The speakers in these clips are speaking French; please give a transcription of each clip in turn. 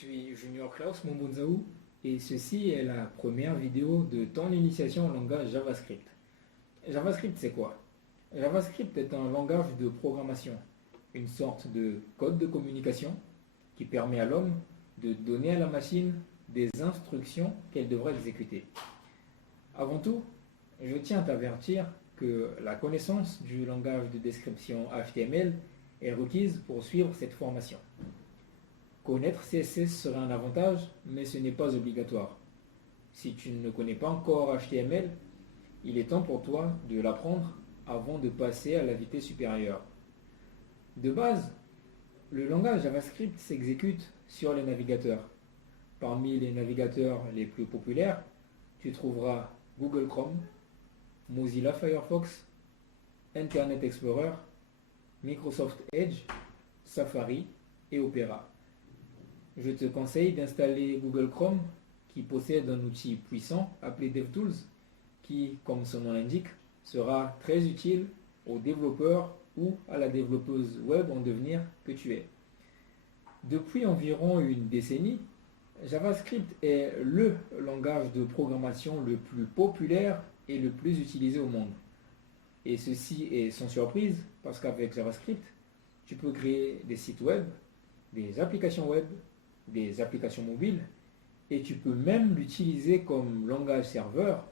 suis Junior Klaus Mombunzaou et ceci est la première vidéo de ton initiation au langage JavaScript. JavaScript c'est quoi? JavaScript est un langage de programmation, une sorte de code de communication qui permet à l'homme de donner à la machine des instructions qu'elle devra exécuter. Avant tout, je tiens à t'avertir que la connaissance du langage de description HTML est requise pour suivre cette formation. Connaître CSS serait un avantage, mais ce n'est pas obligatoire. Si tu ne connais pas encore HTML, il est temps pour toi de l'apprendre avant de passer à la vitesse supérieure. De base, le langage JavaScript s'exécute sur les navigateurs. Parmi les navigateurs les plus populaires, tu trouveras Google Chrome, Mozilla Firefox, Internet Explorer, Microsoft Edge, Safari et Opera. Je te conseille d'installer Google Chrome qui possède un outil puissant appelé DevTools qui, comme son nom l'indique, sera très utile aux développeurs ou à la développeuse web en devenir que tu es. Depuis environ une décennie, JavaScript est le langage de programmation le plus populaire et le plus utilisé au monde. Et ceci est sans surprise parce qu'avec JavaScript, tu peux créer des sites web, des applications web, des applications mobiles et tu peux même l'utiliser comme langage serveur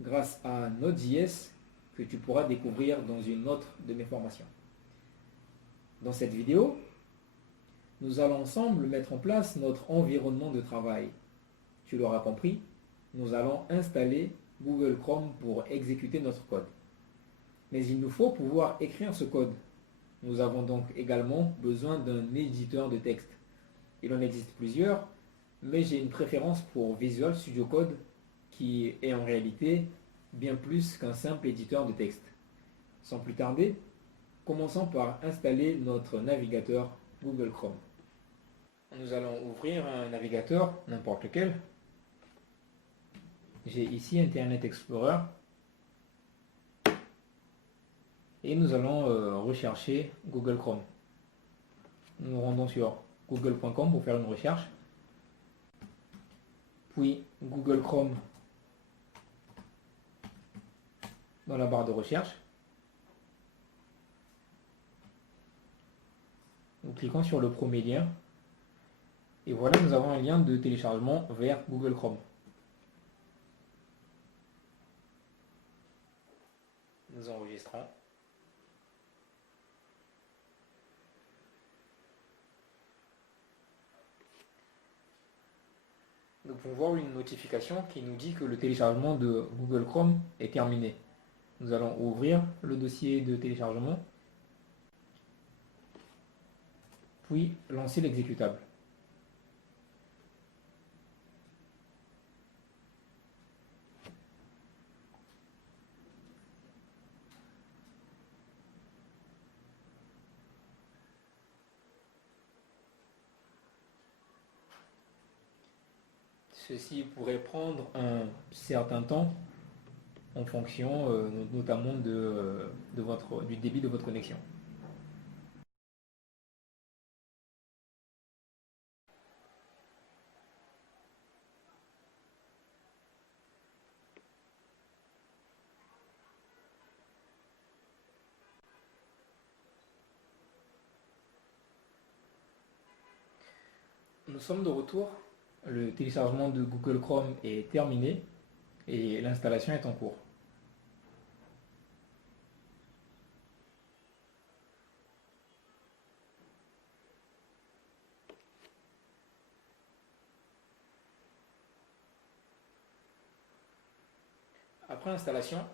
grâce à Node.js que tu pourras découvrir dans une autre de mes formations. Dans cette vidéo, nous allons ensemble mettre en place notre environnement de travail. Tu l'auras compris, nous allons installer Google Chrome pour exécuter notre code. Mais il nous faut pouvoir écrire ce code. Nous avons donc également besoin d'un éditeur de texte. Il en existe plusieurs, mais j'ai une préférence pour Visual Studio Code qui est en réalité bien plus qu'un simple éditeur de texte. Sans plus tarder, commençons par installer notre navigateur Google Chrome. Nous allons ouvrir un navigateur, n'importe lequel. J'ai ici Internet Explorer. Et nous allons rechercher Google Chrome. Nous nous rendons sur google.com pour faire une recherche. Puis Google Chrome dans la barre de recherche. Nous cliquons sur le premier lien. Et voilà, nous avons un lien de téléchargement vers Google Chrome. Nous enregistrons. Nous pouvons voir une notification qui nous dit que le téléchargement de Google Chrome est terminé. Nous allons ouvrir le dossier de téléchargement, puis lancer l'exécutable. Ceci pourrait prendre un certain temps en fonction notamment du débit de votre connexion. Nous sommes de retour. Le téléchargement de Google Chrome est terminé et l'installation est en cours. Après l'installation,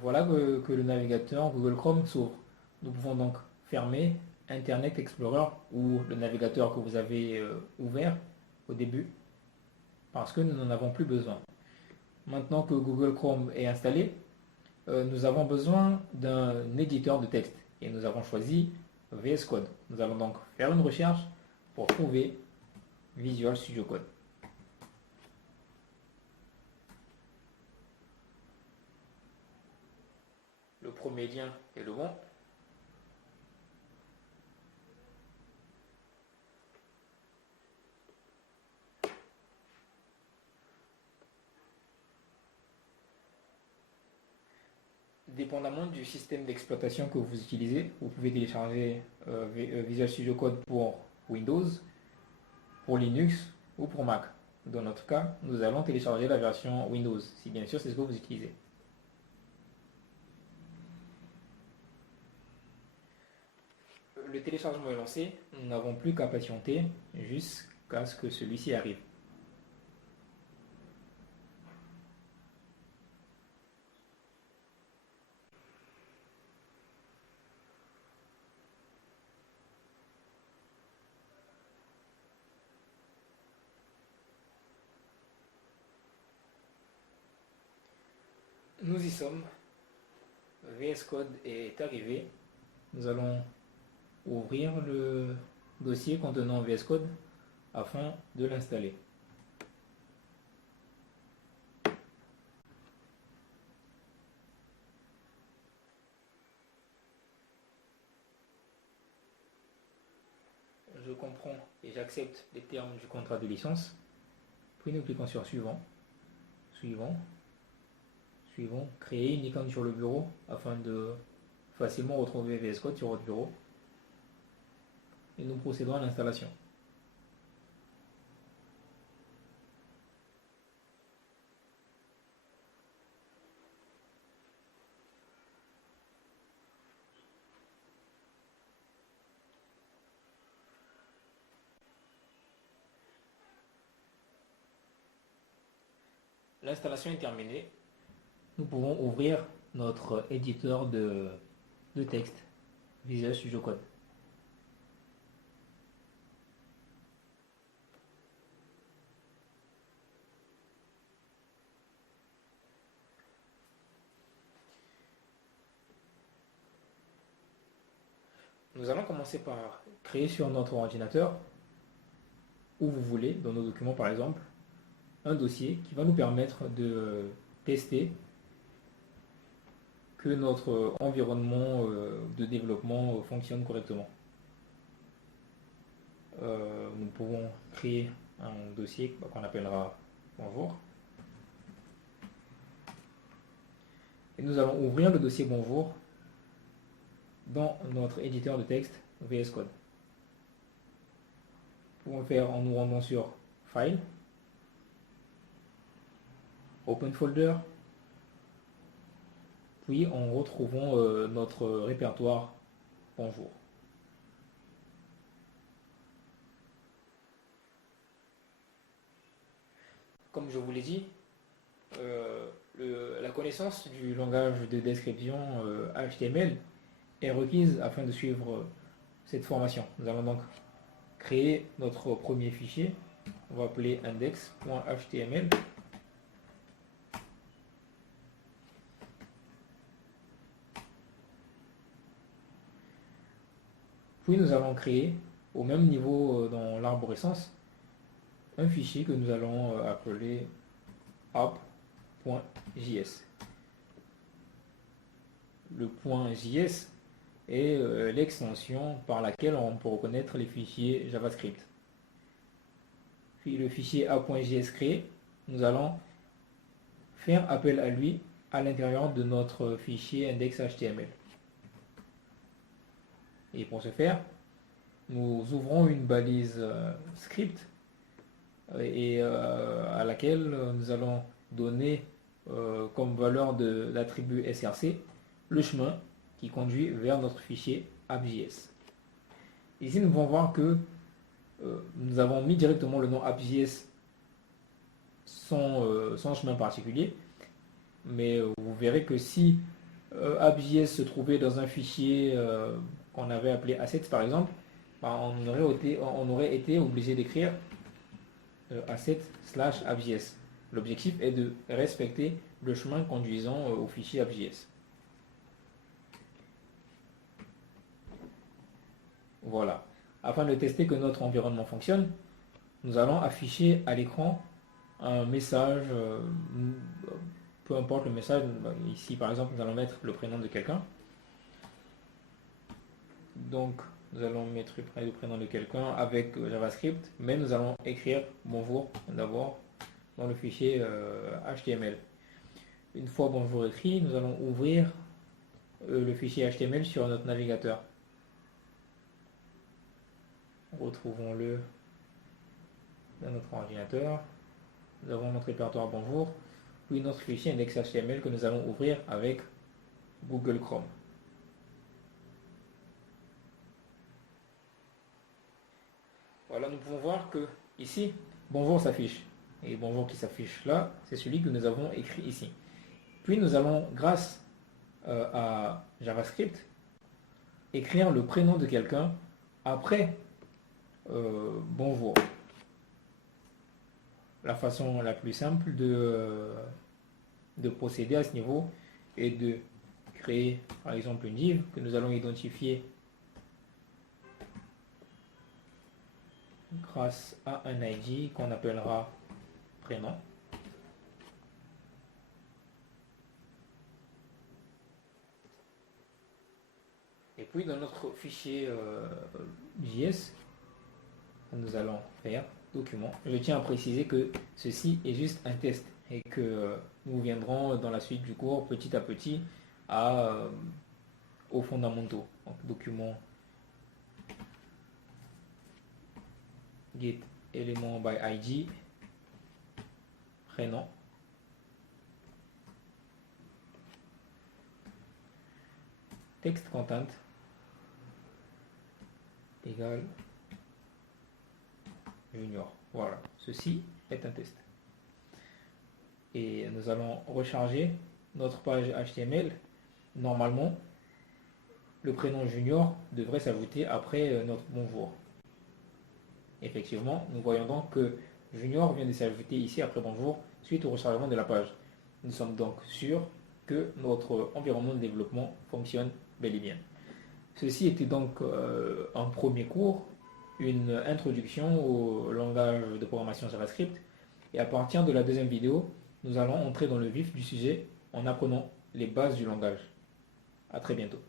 voilà que le navigateur Google Chrome s'ouvre. Nous pouvons donc fermer Internet Explorer ou le navigateur que vous avez ouvert au début parce que nous n'en avons plus besoin. Maintenant que Google Chrome est installé, nous avons besoin d'un éditeur de texte et nous avons choisi VS Code. Nous allons donc faire une recherche pour trouver Visual Studio Code. Le premier lien est le bon. Dépendamment du système d'exploitation que vous utilisez, vous pouvez télécharger Visual Studio Code pour Windows, pour Linux ou pour Mac. Dans notre cas, nous allons télécharger la version Windows, si bien sûr c'est ce que vous utilisez. Le téléchargement est lancé, nous n'avons plus qu'à patienter jusqu'à ce que celui-ci arrive. Nous y sommes. VS Code est arrivé. Nous allons ouvrir le dossier contenant VS Code afin de l'installer. Je comprends et j'accepte les termes du contrat de licence. Puis nous cliquons sur Suivant. Suivant. Créer une icône sur le bureau afin de facilement retrouver VS Code sur votre bureau. Et nous procédons à l'installation. L'installation est terminée. Nous pouvons ouvrir notre éditeur de texte, Visual Studio Code. Nous allons commencer par créer sur notre ordinateur, où vous voulez, dans nos documents par exemple, un dossier qui va nous permettre de tester que notre environnement de développement fonctionne correctement. Nous pouvons créer un dossier qu'on appellera Bonjour. Et nous allons ouvrir le dossier Bonjour dans notre éditeur de texte VS Code. Nous pouvons le faire en nous rendant sur File, Open Folder, puis en retrouvant notre répertoire Bonjour. Comme je vous l'ai dit, la connaissance du langage de description HTML est requise afin de suivre cette formation. Nous allons donc créer notre premier fichier. On va appeler index.html. Puis nous allons créer au même niveau dans l'arborescence un fichier que nous allons appeler app.js. Le .js est l'extension par laquelle on peut reconnaître les fichiers JavaScript. Puis le fichier app.js créé, nous allons faire appel à lui à l'intérieur de notre fichier index.html. Et pour ce faire, nous ouvrons une balise script et à laquelle nous allons donner comme valeur de l'attribut src le chemin qui conduit vers notre fichier app.js. Ici, nous pouvons voir que nous avons mis directement le nom app.js sans chemin particulier, mais vous verrez que si app.js se trouvait dans un fichier qu'on avait appelé assets par exemple, on aurait été obligé d'écrire assets/app.js. L'objectif est de respecter le chemin conduisant au fichier app.js. Voilà. Afin de tester que notre environnement fonctionne, nous allons afficher à l'écran un message, peu importe le message. Ici par exemple nous allons mettre le prénom de quelqu'un. Donc nous allons mettre le prénom de quelqu'un avec JavaScript, mais nous allons écrire bonjour d'abord dans le fichier HTML. Une fois bonjour écrit, nous allons ouvrir le fichier HTML sur notre navigateur. Retrouvons-le dans notre ordinateur. Nous avons notre répertoire bonjour, puis notre fichier index.html que nous allons ouvrir avec Google Chrome. Voilà, nous pouvons voir que ici, bonjour s'affiche. Et bonjour qui s'affiche là, c'est celui que nous avons écrit ici. Puis nous allons, grâce à JavaScript, écrire le prénom de quelqu'un après bonjour. La façon la plus simple de procéder à ce niveau est de créer par exemple une div que nous allons identifier grâce à un ID qu'on appellera prénom. Et puis dans notre fichier JS, nous allons faire document. Je tiens à préciser que ceci est juste un test et que nous viendrons dans la suite du cours petit à petit aux fondamentaux. Donc document get element by id prénom text content égale junior. Voilà, ceci est un test. Et nous allons recharger notre page HTML. Normalement, le prénom junior devrait s'ajouter après notre bonjour. Effectivement, nous voyons donc que junior vient de s'ajouter ici après bonjour suite au rechargement de la page. Nous sommes donc sûrs que notre environnement de développement fonctionne bel et bien. Ceci était donc un premier cours, une introduction au langage de programmation JavaScript. Et à partir de la deuxième vidéo, nous allons entrer dans le vif du sujet en apprenant les bases du langage. À très bientôt.